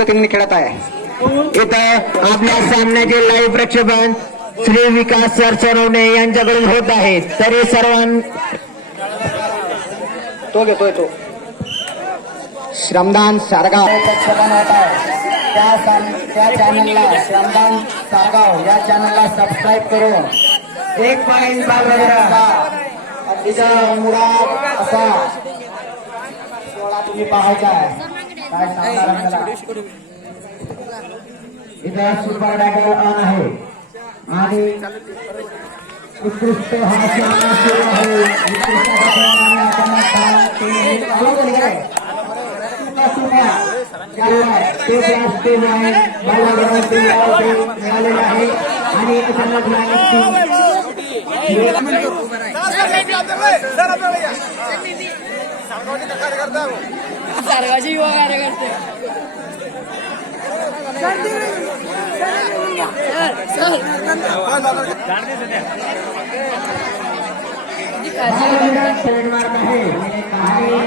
पद्धतीने खेळत आहे इथं आपल्या सामन्याचे लाईव्ह प्रक्षेपण श्री विकास सर यांच्याकडून होत आहे तरी सर्वां तो घेतोय तो श्रमदान सारगाव। प्रक्षेपण होत आहे त्या साम- त्या चॅनलला श्रमदान सारगाव। या चॅनलला सबस्क्राईब करून एक पॉईंट अतिशय मुराद असा सोहळा तुम्ही पाहायचा आहे। काय सांगणार आपल्याला? इथं सुपर डॅगर ऑन आहे. आणि उत्कृष्ट हा सामना सुरू आहे उत्कृष्ट मिळालेलं आहे आणि एक संघात युवा कार्यकर्ते आणि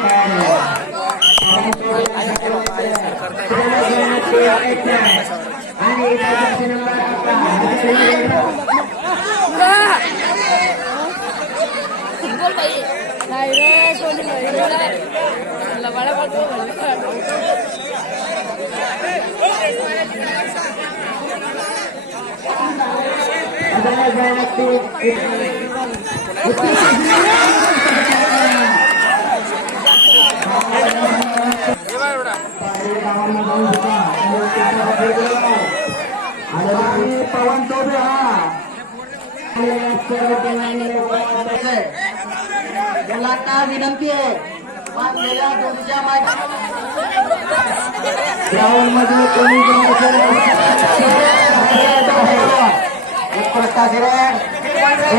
नाही रे कोणी नाही लबाडा पडतो आणि पवन चौबे हा मुलांना विनंती आहे. वाचलेल्या दोनच्या ग्राउंडमध्ये कोणी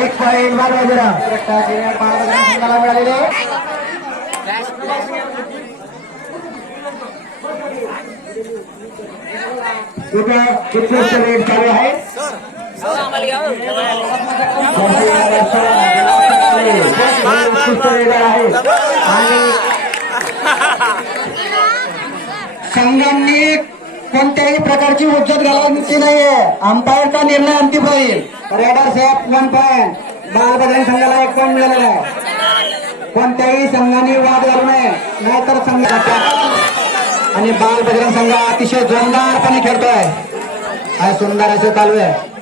एक पॉईंट केले बाळगंगाला मिळालेले. उत्कृष्ट रेट चालू आहे? उत्कृष्ट रेट आहे. आणि संघांनी कोणत्याही प्रकारची उज्जत घालायची नाहीये. अंपायरचा निर्णय अंतिम होईल. रेडर साहेब वन पॉईंट बालबजरंग संघाला एक पॉईंट मिळालेला आहे. कोणत्याही संघाने वाद घालू नये नाहीतर संघाच्या आणि बाल बजरंग संघ अतिशय जोरदारपणे खेळतोय. काय सुंदर असं चालू आहे.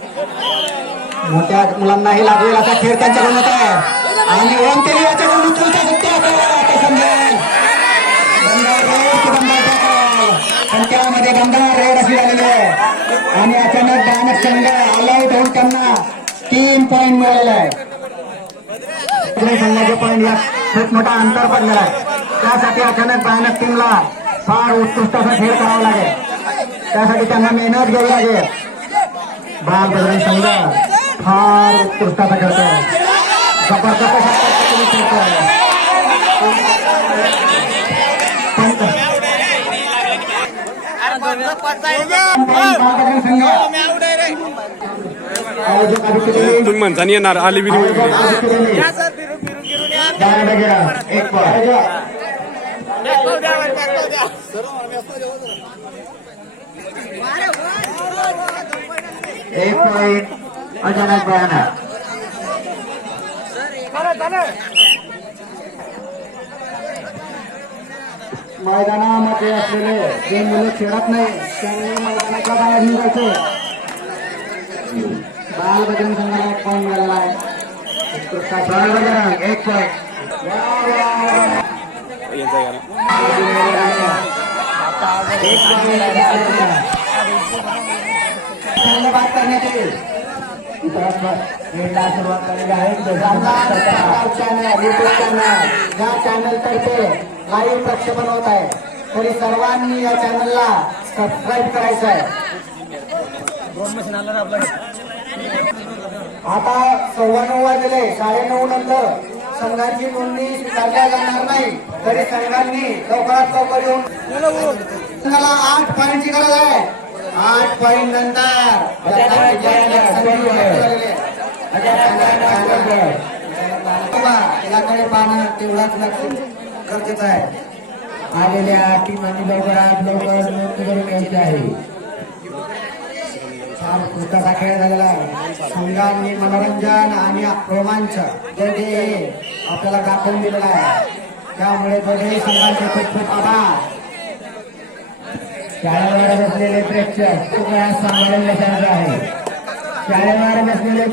मोठ्या मुलांनाही लागेल असा खेळ त्यांच्याकडून होत आहे. आणि ओम तेली याच्याकडून उचलता सुद्धा आता त्यामध्ये गंधार रेड अशी झालेली आणि अचानक दानक संघ ऑलआउट होऊन त्यांना तीन पॉईंट मिळालेले आहे संघाचे पॉईंट या खूप मोठा अंतर पडलेला आहे त्यासाठी अचानक दानक टीमला फार उत्कृष्ट असा खेळ करावा लागेल त्यासाठी त्यांना मेहनत घ्यावी लागेल बाल बजरंग संघ फार उत्कृष्ट असा खेळतोय तुम्ही म्हणता येणार आली बिली एक पॉईंट अचानक मैदानामध्ये असलेले जे मुलं खेळत नाही त्यांनी मैदानाच्या बाहेर निघायचे. बाल बजरंग संघाला एक पॉईंट मिळाला आहे. बाल बजरंग एक पॉईंट एक धन्यवाद करण्यात येईल खेळला सुरुवात झालेली आहे चॅनल युट्यूब चॅनल या चॅनल तर्फे लाईव्ह प्रक्षेपण होत आहे तरी सर्वांनी या चॅनलला सबस्क्राईब करायचं आहे आता सव्वा नऊ वाजले साडेनऊ नंतर संघांची नोंदणी स्वीकारल्या जाणार नाही तरी संघांनी लवकरात लवकर येऊन संघाला आठ पॉईंटची गरज आहे. आठ पॉईंट नंतर याकडे पाहणं तेवढाच लक्ष गरजेचं आहे. आलेल्या टीमांनी लवकरात लवकर नोंद करून घ्यायची आहे. पुस्तका खेळ झालेला आहे संघांनी मनोरंजन आणि रोमांच दोघे आपल्याला दाखवून दिलेला आहे. त्यामुळे संघांचे खूप खूप आभार. शाळेवर बसलेले प्रेक्षक खूप सांभाळून आहे. शाळेवर बसलेले